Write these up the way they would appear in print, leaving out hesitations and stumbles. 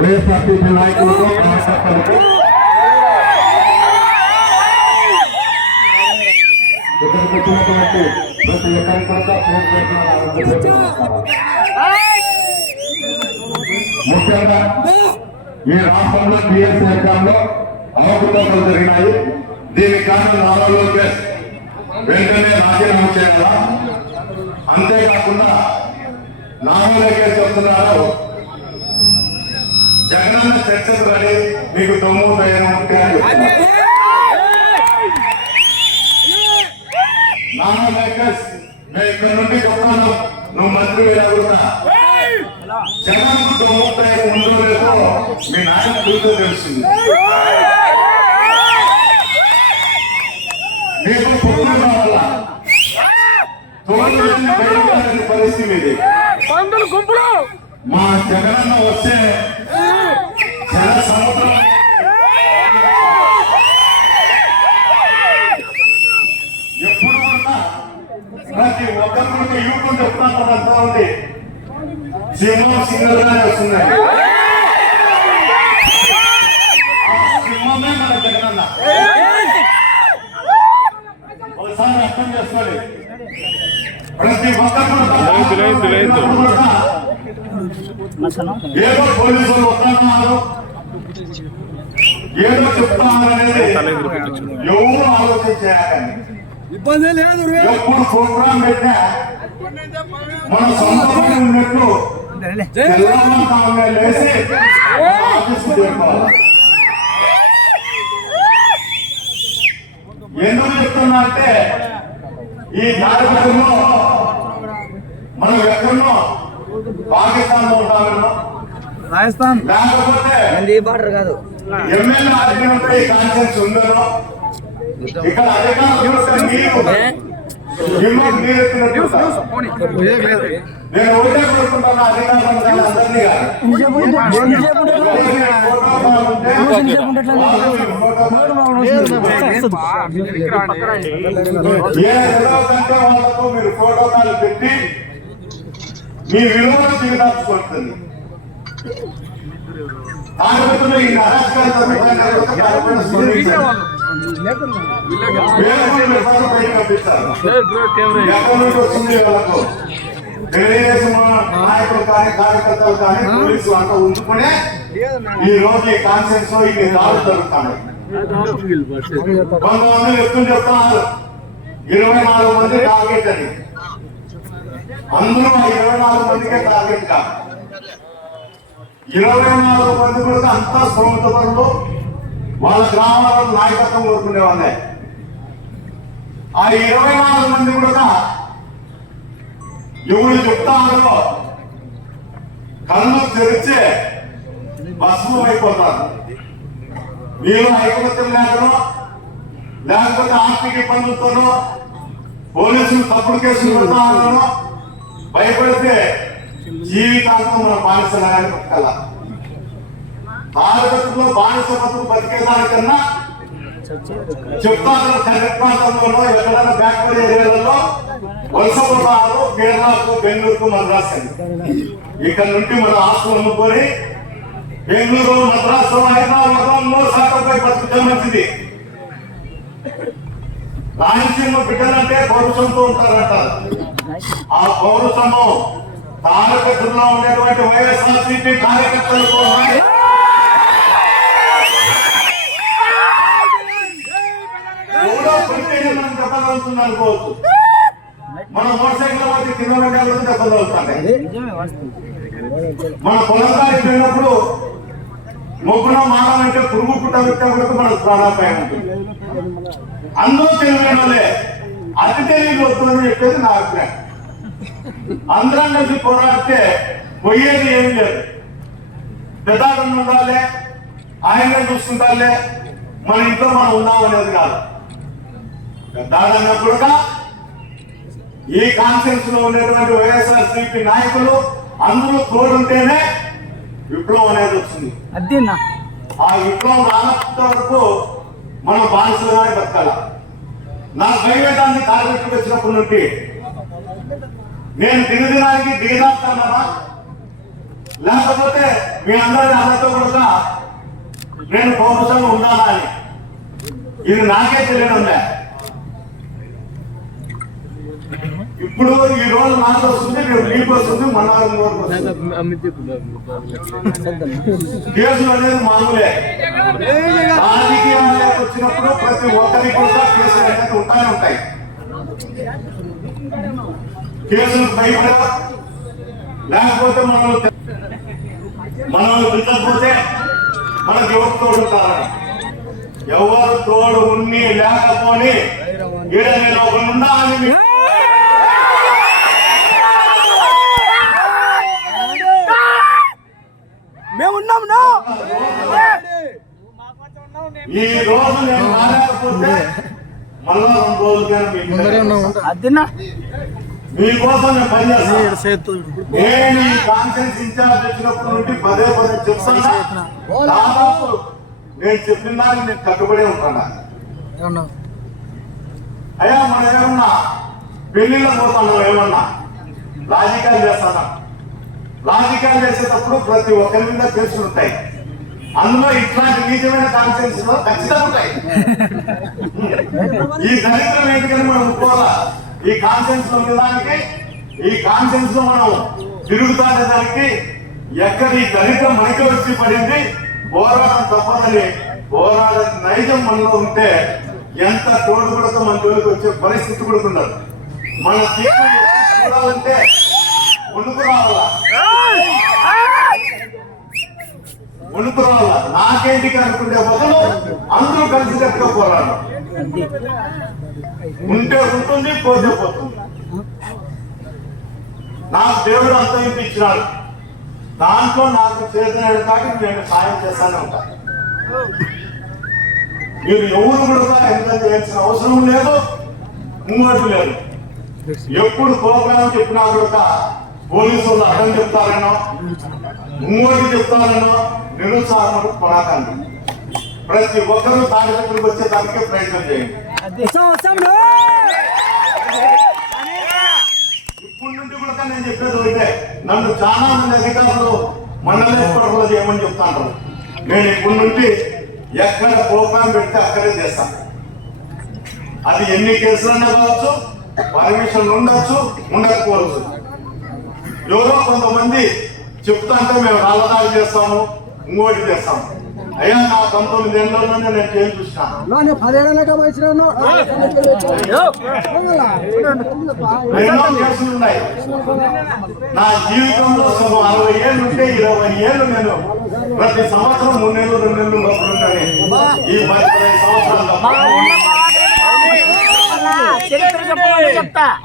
వైఎస్ఆర్సీపీ నాయకులతో కార్యకర్తలకు ఇక్కడికి వచ్చినటువంటి ప్రతి ఒక్కరి కూడా ముఖ్యంగా ఈ రాష్ట్రంలో టీఎస్ అధికారంలో అవకతవకలు జరిగినాయి. దీనికి కారణం నారా లోకేష్ వెంటనే రాజీనామా చేయాలా? అంతేకాకుండా నారా లోకేష్ చెప్తున్నారు జగనన్న చర్చకు రాని మీకు దొమ్ము ధైర్యం ఉంటే అని చెప్తున్నారు. నారా లోకేష్ నేను ఇక్కడ నుండి చెప్తాను, నువ్వు మంత్రి కూడా జగన్ దొమ్ము ధైర్యం ఉందో లేదో మీ నాయన చూస్తే తెలుస్తుంది. మీకు పొద్దున కావాలా పరిస్థితి ఇది. మా జగనన్న వస్తే జల సముద్రం ఎప్పుడు ఉన్నా ప్రతి ఒక్కరికి యూట్యూబ్ చెప్తాను అంతా ఉంది. సింహం సింగల్ గానే వస్తున్నాయి. సింహమే మన జగనన్న. ఒకసారి అర్థం చేసుకోండి. ప్రతి ఒక్కరు ఏదో పోలీసులు వస్తున్నారు, ఏదో చెప్తారనేది ఎవరు ఆలోచించాలని ఇబ్బంది లేదు. ఎప్పుడు ప్రోగ్రాం పెట్టా మన సొంత ఉన్నట్టు లేసి ఆఫీసు చేసుకోవాలి. ఎందుకు చెప్తున్నా అంటే ఈ కార్యక్రమంలో మనం ఎక్కడో పాకిస్తాన్ లో ఉంటామేమో, రాజస్థాన్ లేకపోతే బార్డర్ కాదు ఎమ్మెల్యే ఆర్గ్యుమెంట్ కాన్సెన్స్ ఉందనో ఇక్కడ అధికారులు నేను ఒకటే కోరుకుంటున్నా అధికారులందరినీ వాళ్ళతో మీరు ఫోటో కాల్ పెట్టి మీ విలువను దిగదాచుకుంటుంది. కార్మికులు ఈ తెలుగుదేశం నాయకులు కానీ కార్యకర్తలు కానీ పోలీసులు అంతా ఉంచుకునే ఈ రోజు ఈ కాన్ఫరెన్స్ లో ఇన్ని దాడులు జరుగుతున్నాయి. 100 వ్యక్తులు చెప్తున్నారు 24 మంది టార్గెట్ అని. అందరూ 24 మందికే టార్గెట్ కాదు. 24 మంది కూడా అంతా శ్రమత పనులు వాళ్ళ గ్రామాలలో నాయకత్వం కోరుకునే వాళ్ళే. ఆ 24 మంది కూడా ఎవరు చెప్తారో కళ్ళు తెరిచే భస్మం అయిపోతారు. మీరు ఐకమత్యం లేకనో లేకపోతే ఆర్థిక ఇబ్బందులతోనో పోలీసులు తప్పుడు కేసులు పెడతారనో భయపడితే జీవితాంతం మన బానిసలాగానే బతకాల. భారతదేశంలో బానిస బతుకు బతికేదానికన్నా చెప్తాను కరెక్ట్ ప్రాంతంలోనో ఎక్కడైనా బ్యాక్వర్డ్ ఏరియాలలో వలస పోతారు. కేరళకు, బెంగళూరుకు, మద్రాసు ఇక్కడ నుండి మన ఆస్తులు అమ్ముకొని బెంగళూరు, మద్రాసు, హైదరాబాద్లో శాఖపై బతుకుతే మంచిది. రాయలసీమ బిడ్డలంటే పౌరుషంతో ఉంటారంటారు. ఆ పౌరుషము కార్యకర్తల్లో ఉండేటువంటి వైఎస్ఆర్సీపీ కార్యకర్తలకు మనం చెప్పగలుగుతుంది అనుకోవచ్చు. మన మోటార్ సైకిల్ వచ్చి కింద చెప్పగలుగుతాయి. మన పొలంకాయ పోయినప్పుడు మొగ్గున మానాలంటే పురుగు పుట్ట కూడా మనకు ప్రాణాపాయం ఉంటుంది. అందరూ తెలియని వాళ్ళే అతి తెలివి వస్తుందని చెప్పేది నా అభిప్రాయం. అందరం కలిసి పోరాడితే పోయేది ఏమి లేదు. పెద్దాలను ఉండాలి, ఆయనే చూస్తుండాలి, మన ఇంట్లో మనం ఉన్నామనేది కాదు. పెద్దాడన్నా కూడా ఈ కాన్ఫరెన్స్ లో ఉండేటువంటి వైఎస్ఆర్సీపీ నాయకులు అందరూ తోడుంటేనే విప్లవం అనేది వచ్చింది. ఆ విప్లవం రానంత వరకు మనం బానిసలుగానే బతకాల. నా దైవేదాన్ని కార్యక్రమం వచ్చినప్పటి నుండి నేను దినదినానికి దిగదాస్తానా లేకపోతే మీ అందరి అందరితో కూడా నేను పౌరుషంగా ఉండాలా అని ఇది నాకే తెలియనుండే. ఇప్పుడు ఈ రోజు నాకు వస్తుంది, రేపు మీకు వస్తుంది, మన కేసులు అనేది మామూలే. రాజకీయాలకు వచ్చినప్పుడు ప్రతి ఒక్కరికి కూడా కేసులు అనేది ఉంటానే ఉంటాయి. కేసులు భయపడ లేకపోతే మనల్ని పిచ్చకపోతే మనకు ఎవరు తోడుంటారని, ఎవరు తోడు ఉన్ని లేకపోని ఈడ నేను ఒకరు ఉండాలని మేమున్నాం. ఈ రోజు నేను రాలేకపోతే మళ్ళా 2 రోజులకైనా మీకోసం నేను పనిచేస్తాను. నేను ఈ కాన్ఫరెన్స్ ఇన్ఛార్జ్ వచ్చినప్పటి నుండి పదే చెప్తాను. దాదాపు నేను చెప్పిన దానికి నేను కట్టుబడి ఉంటాను. అయ్యా మనం ఏమన్నా పెళ్లిలో పోతాను, ఏమన్నా రాజకీయాలు చేస్తాను. రాజకీయాలు చేసేటప్పుడు ప్రతి ఒక్కరి మీద కేసులు ఉంటాయి. అందులో ఇట్లాంటి నీచమైన కాన్ఫరెన్స్ లో ఖచ్చితంగా ఉంటాయి. ఈ దరిద్రం ఏంటికని మనం ఒప్పుకోవాలా. ఈ కాన్ఫరెన్స్ లో ఉండడానికి, ఈ కాన్ఫరెన్స్ లో మనం తిరుగుతానే దానికి ఎక్కడ ఈ దరిద్రం మనకి వచ్చి పడింది, పోరాటం తప్పదని పోరాడే నైజం మనలో ఉంటే ఎంత తోడుగుడతో మన జోలికి వచ్చే పరిస్థితి కూడా ఉండదు. మన తీర్పు చూడాలంటే వణుకు రావాలా, వణుకు రావాలా. నాకేంటికి అనుకుంటే బదులు అందరూ కలిసికట్టుగా పోరాడు. ఉంటే ఉంటుంది, పోతే పోతుంది. నాకు దేవుడు అంత ఇచ్చినాడు. దాంట్లో నాకు చేతన కాక నేను సాయం చేస్తానే ఉంటాను. మీరు ఎవరు కూడా ఎంత చేయాల్సిన అవసరం లేదు, ఇంకోటి లేదు. ఎప్పుడు ప్రోగ్రాం చెప్పినా కూడా పోలీసు వాళ్ళు అర్థం చెప్తారనో, ఇంకోటి చెప్తారనో నిరుత్సాహం కొనకండి. ప్రతి ఒక్కరూ దాని దగ్గరికి వచ్చేదానికే ప్రయత్నం చేయండి. ఇప్పటి నుండి కూడా నేను చెప్పేది అయితే, నన్ను చాలా మంది అధికారులు మండలేశ్వరంలో చేయమని చెప్తాను. నేను ఇప్పటి నుండి ఎక్కడ ప్రోగ్రాం పెడితే అక్కడే చేస్తాను. అది ఎన్ని కేసులన్నా కావచ్చు, పర్మిషన్ ఉండొచ్చు, ఉండకపోవచ్చు. ఎవరో కొంతమంది చెప్తా అంటే మేము రాళ్ళదాడి చేస్తాము, ఇంకోటి చేస్తాము. అయ్యా నా 19 ఏళ్ళలోనే నేను జైలు చూసినాను. 2 కేసులు ఉన్నాయి. నా జీవితంలో 60 ఏళ్ళు ఉంటే 20 ఏళ్ళు నేను ప్రతి సంవత్సరం 3 నెలలు 2 నెలలు లోపల ఉంటాను. ఈ 15 సంవత్సరాలు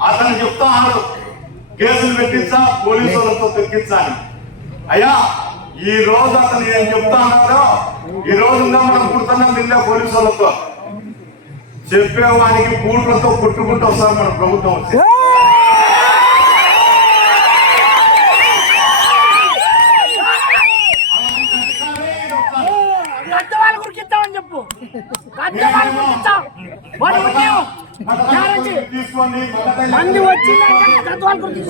అతను చెప్తా అన్నాడు, కేసులు పెట్టించా, పోలీసులతో తెప్పించాలి. అయ్యా ఈ రోజు అతను ఏం చెప్తా అన్నాడో, ఈ రోజు మనం పుడుతున్నాం నిన్న పోలీసులతో చెప్పేవానికి బూట్లతో కొట్టుకుంటూ వస్తారు మన ప్రభుత్వం వచ్చి. తీసుకోండి,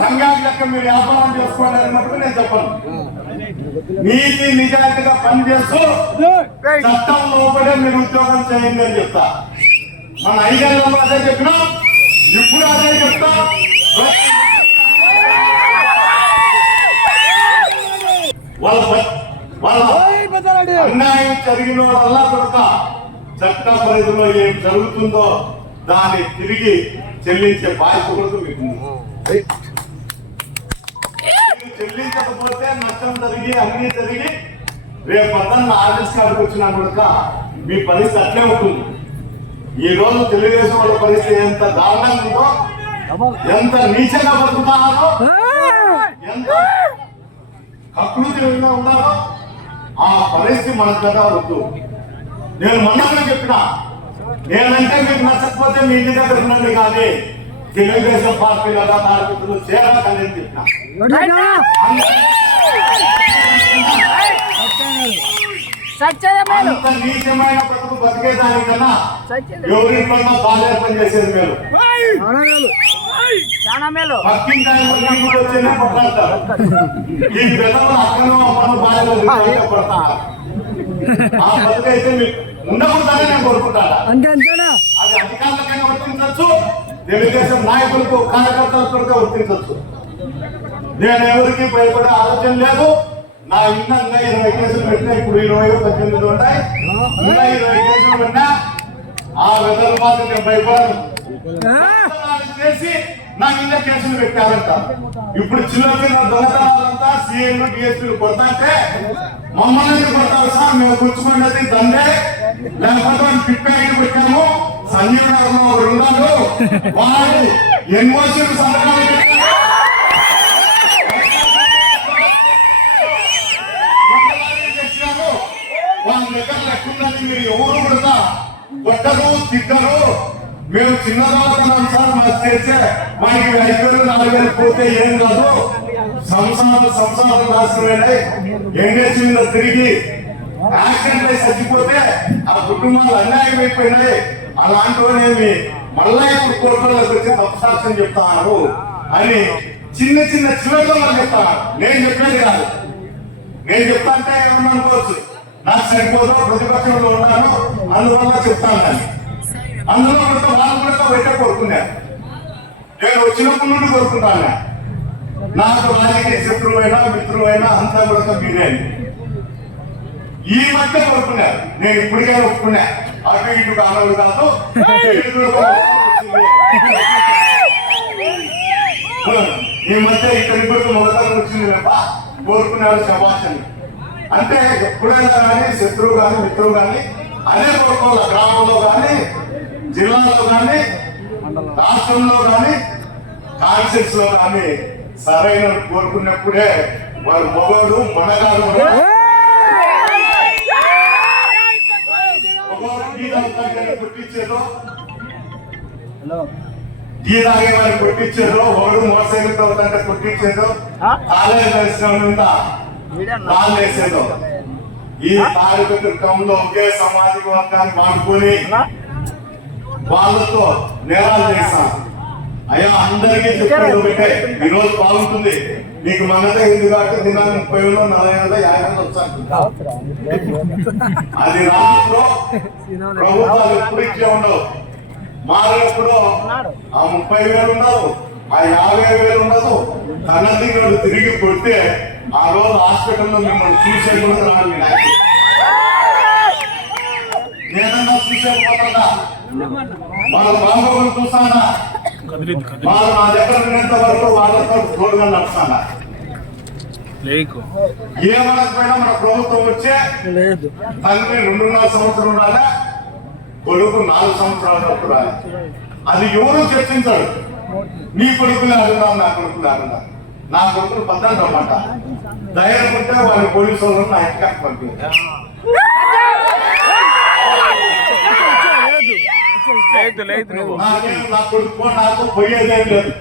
సంఘాలు లెక్క మీరు వ్యాపారం చేసుకోండి అన్నప్పుడు నేను చెప్పను. నీతి నిజాయితీగా పనిచేస్తూ చట్టం లోపలే మీరు ఉద్యోగం చేయండి అని చెప్తా. మన 5 ఏళ్లలో అదే చెప్పినాం, ఇప్పుడు అదే చెప్తా. వాళ్ళ అన్యాయం జరిగిన వల్ల కొడుక చట్ట పరిధిలో ఏం జరుగుతుందో దాన్ని తిరిగి చెల్లించే బాధ్యత కూడా మీకు చెల్లించకపోతే నష్టం జరిగి అన్ని జరిగి రేపు పద్దన్న ఆఫీస్ కాడికి వచ్చినా కూడా మీ పరిస్థితి అట్లే ఉంటుంది. ఈ రోజు తెలుగుదేశం వాళ్ళ పరిస్థితి ఎంత దారుణంగా ఉందో, ఎంత నీచంగా బతుకుతున్నారో, ఎంత ప్రకృతిగా ఉన్నారో ఆ పరిస్థితి మన కదా వద్దు. నేను మొన్ననే చెప్పిన, నేనంటే మీకు నచ్చకపోతే మీ ఇంటి దగ్గర ఉండండి, కానీ తెలుగుదేశం పార్టీ కదా కార్మికులు చేరాలని చెప్పిన. అంత నీచమైన బతుకు బతికేదానికన్నా ఎవరింట్లో బాగా పని చేసేది మేలు. చాలా మేలు. పక్కింటాయి వచ్చేనే కొట్లాడతారు. ఈ పిల్లలు అక్కను అమ్మను బాధలు పడతారు. ఆ బతుకైతే మీకు ఉండకూడదని నేను కోరుకుంటాను. అది అధికారులకైనా వర్తించవచ్చు, తెలుగుదేశం నాయకులకు కార్యకర్తలకు వర్తించవచ్చు. నేను ఎవరికి భయపడే ఆలోచన లేదు. నా ఇంకా 20 కేసులు పెట్టినా, ఇప్పుడు 18 ఉంటాయి. ఇంకా 20 కేసులు పెట్టినా ఆ వెదలు మాత్రం నేను భయపడను. చేసి నా మీద కేసులు పెట్టారంట. ఇప్పుడు చిన్న చిన్న దొంగతనాలంతా సీఎంలు డిఎస్పీలు కొడతాంటే మమ్మల్ని కొడతారు సార్, మేము కూర్చుకున్నది దండే, లేకపోతే పిప్పాయికి పెట్టాము. సంజీవ్ నగర్ ఉన్నాడు, వాళ్ళు ఎన్ఓసీలు సంతకాలు పెట్టారు. వాళ్ళ దగ్గర లెక్కుందని మీరు ఎవరు కూడా కొట్టరు, తిట్టరు. మేము చిన్నదవుతున్నాం సార్, మాకు చేసే మనకి 5,000 4,000 పోతే ఏం కాదు. సంవత్సరాలు రాసిపోయినాయి. ఎంగేజ్ మీద తిరిగి యాక్సిడెంట్ అయి చచ్చిపోతే ఆ కుటుంబాలు అన్యాయం అయిపోయినాయి. అలాంటివి మళ్ళా ఇప్పుడు కోర్టులకు వచ్చి తప్పుసాక్ష్యం చెప్తాను అని చిన్న చిన్న చివరిలో చెప్తాను. నేను చెప్పేది కాదు. నేను చెప్తా అంటే ఏమన్నా అనుకోవచ్చు, నాకు సరిపోదు, ప్రతిపక్షంలో ఉన్నాను అందువల్ల చెప్తాను అని. అందులో కూడా వాళ్ళు కూడా పెట్టే కోరుకున్నారు. నేను వచ్చినప్పుడు నుండి కోరుకుంటాను. నాకు రాజకీయ శత్రువైనా మిత్రువైనా అంతా కూడా మీరే. ఈ మధ్య కోరుకున్నారు. నేను ఇప్పటికైనా ఒప్పుకున్నా, అటు ఇటు కానలు కాదు. ఈ మధ్య ఇక్కడి మొదటి వచ్చింది తప్ప కోరుకున్నాడు శభాషని. అంటే ఎప్పుడైనా కానీ శత్రువు కానీ మిత్రువు కానీ అదే కోరుకోవాలి. గ్రామంలో కానీ జిల్లాలో కానీ రాష్ట్రంలో కానీ కాన్షియస్ లో కానీ సరైన కోరుకున్నప్పుడే వాడు మొగడు మనగాడు. కొట్టించేదో టీ తాగే వాడిని కొట్టించేదో, ఒకడు మోసైలతో కొట్టించేదో, కాలేజ్ దర్శనం కాళ్ళు వేసేదో. ఈ తాడిపత్రికంలో ఒకే సామాజిక వర్గాన్ని వాడుకొని వాళ్ళతో నేరాలు చేస్తాం. అయ్యా అందరికీ చెప్పేది ఒకటే, ఈ రోజు బాగుంటుంది. నీకు మనదే ఇది కాబట్టి దినాన్ని 30 40 50 వచ్చాను. అది రాష్ట్రంలో ప్రభుత్వాలు ఎప్పుడు ఇచ్చే ఉండవు. మారినప్పుడు ఆ 30,000 ఉండదు, ఆ 50,000 ఉండదు. కన్నదింగుడు తిరిగి కొడితే ఆ రోజు హాస్పిటల్లో మిమ్మల్ని చూసే కూడా రాదు. నేనన్నా చూసేపోతుందా, మన బాంబులు చూస్తానా, వాళ్ళు నా దగ్గర ఉన్నంత వరకు వాళ్ళతో తోడుగా నడుస్తానా. ఏమనకపోయినా మన ప్రభుత్వం వచ్చే తండ్రి 2.5 సంవత్సరం రాలే, కొడుకు 4 సంవత్సరాలు రాలే. అది ఎవరు చర్చించాడు. నీ కొడుకులే అడుగుదాం, నా కొడుకులే అడుగుదాం. నా కొడుకులు పద్దాలు రమ్మంట. ధైర్యం ఉంటే వాళ్ళ పోలీసు వాళ్ళు నా ఇంటికి పంపించారు. నా కొడుకు నాకు పోయేదేం లేదు.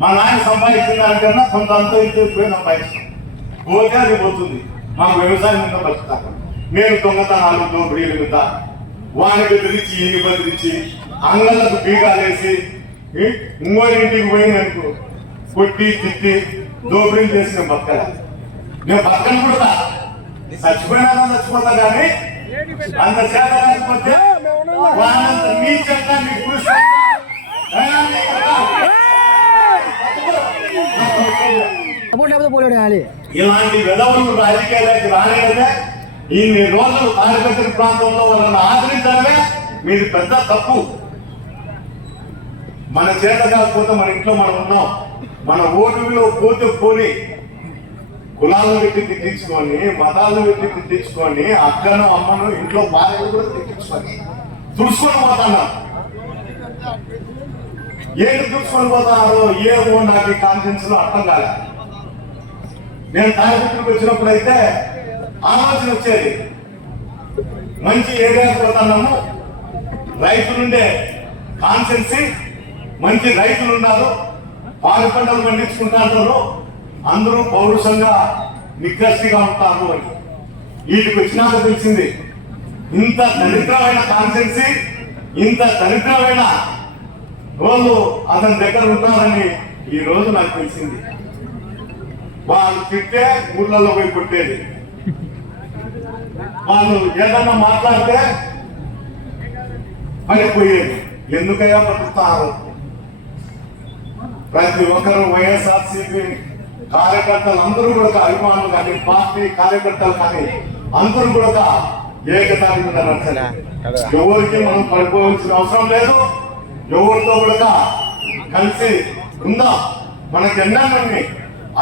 మా నాయన సంపాదించిన దానికన్నా కొంత అంతా పోయి సంపాదిస్తాం. పోతే అది పోతుంది. మాకు వ్యవసాయం మీద బతుకుతాం. నేను దొంగతనాలు దోపిడీలు మీద వాని బెదిరించి ఇన్ని బెదిరించి అంగళ్ళకు బీగాలేసి ఇంకోటి ఇంటికి పోయిననుకో కొట్టి తిట్టి దోపిడీలు చేసి నేను బతకల. నేను బతకను కూడా చచ్చిపోయినా చచ్చిపోతా కానీ అంత చేత లేకపోతే వాళ్ళంత నీ చెత్త నీ పురుషులు ఇలాంటి విధవులు రాజకీయాలకు రాలేదే. ఇన్ని రోజులు తాడిపత్రి ప్రాంతంలో వాళ్ళని ఆదరించడమే మీది పెద్ద తప్పు. మన చేత కాకపోతే మన ఇంట్లో మనం ఉన్నాం. మన ఓటులో పోతే పోని కులాలను పెట్టి తిట్టించుకొని, మతాలను పెట్టి తిట్టించుకొని, అక్కను అమ్మను ఇంట్లో భార్యలు కూడా తిట్టించుకొని తుడుచుకొని పోతున్నాం. ఏంటి తుడుచుకొని పోతారో ఏమో నాకు ఈ కాన్ఫిడెన్స్ లో అర్థం కాలే. నేను తాడిపత్రికి వచ్చినప్పుడు అయితే ఆలోచన వచ్చేది, మంచి ఏరియాకి పోతున్నాము, రైతులుండే కాన్సెన్సీ, మంచి రైతులు ఉన్నారు, పాలు పంటలు పండించుకుంటారు, అందరూ పౌరుషంగా నిక్కస్తిగా ఉంటారు అని. వీటికి వచ్చినాక తెలిసింది ఇంత దరిద్రమైన కాన్సెన్సీ, ఇంత దరిద్రమైన రోజు అతని దగ్గర ఉంటారని ఈ రోజు నాకు తెలిసింది. వాళ్ళు తిట్టే ఊళ్ళలో పోయి కొట్టేది, వాళ్ళు ఏదన్నా మాట్లాడితే పడిపోయేది. ఎందుకయ్యా పట్టుతారు? ప్రతి ఒక్కరు వైఎస్ఆర్సీపీ కార్యకర్తలు అందరూ కూడా, అభిమానులు కానీ పార్టీ కార్యకర్తలు కానీ అందరూ కూడా ఏకతాటి మీద నడచాలి. ఎవరికి మనం పడిపోవాల్సిన అవసరం లేదు. ఎవరితో కూడా కలిసి ఉందాం. మనకి ఎన్నన్నీ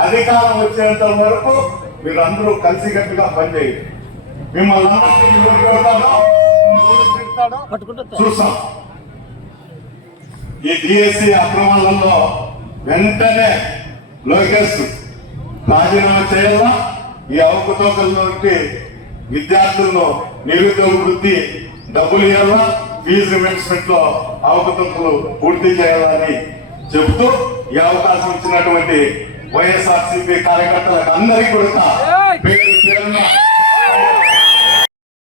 అధికారం వచ్చేంత వరకు మీరందరూ కలిసికట్టుగా పనిచేయండి. మిమ్మల్ని అందరినీ ఎవరు కొడతాడో, ఎవరు తిడతాడో చూసాం. ఈ డిఎస్సి అక్రమాలలో వెంటనే లోకేష్ రాజీనామా చేయాలా. ఈ అవకతవకల్లో విద్యార్థులను నిరుద్యోగ వృత్తి డబ్బులు ఇవ్వాలా, ఫీజు రిమెంబర్స్మెంట్ లో అవకతవకలు పూర్తి చేయాలని చెబుతూ ఈ అవకాశం ఇచ్చినటువంటి వైఎస్ఆర్సీపీ కార్యకర్తలకు అందరికీ కూడా పేరు పేరున